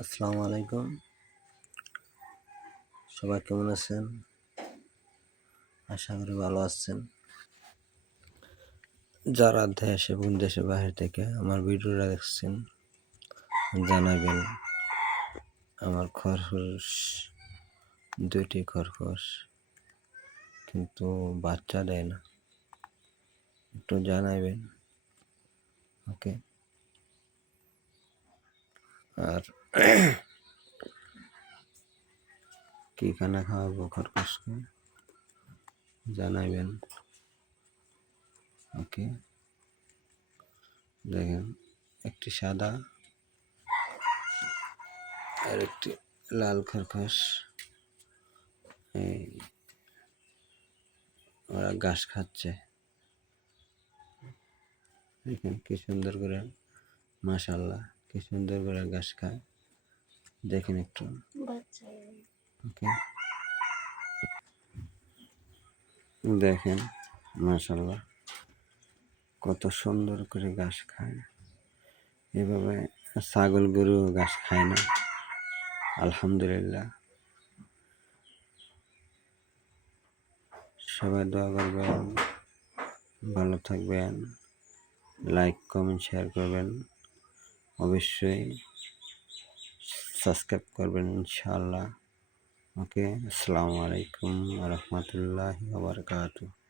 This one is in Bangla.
আসসালামু আলাইকুম। সবাই কেমন আছেন? আশা করি ভালো আছেন। যারা দেশ এবং দেশের বাইরে থেকে আমার ভিডিওটা দেখছেন জানাবেন। আমার খরগোশ 2টি খরগোশ কিন্তু বাচ্চা দেয় না, একটু জানাবেন। ওকে। আর কি খানা খাওয়াবো খরগোশকে জানাবেন। ওকে। দেখেন, একটি সাদা আর একটি লাল খরগোশ। এই ওরা ঘাস খাচ্ছে। দেখেন কি সুন্দর করে, মাশাআল্লাহ, কি সুন্দর করে ঘাস খায়। দেখেন একটু। ওকে। দেখেন মাশাআল্লাহ কত সুন্দর করে ঘাস খায়। এভাবে ছাগল গরু ঘাস খায় না। আলহামদুলিল্লাহ। সবাই দোয়া করবেন, ভালো থাকবেন, লাইক কমেন্ট শেয়ার করবেন, অবশ্যই সাবস্ক্রাইব করবেন ইনশাআল্লাহ। ওকে। আসসালামু আলাইকুম ওয়া রাহমাতুল্লাহি ওয়া বারাকাতুহু।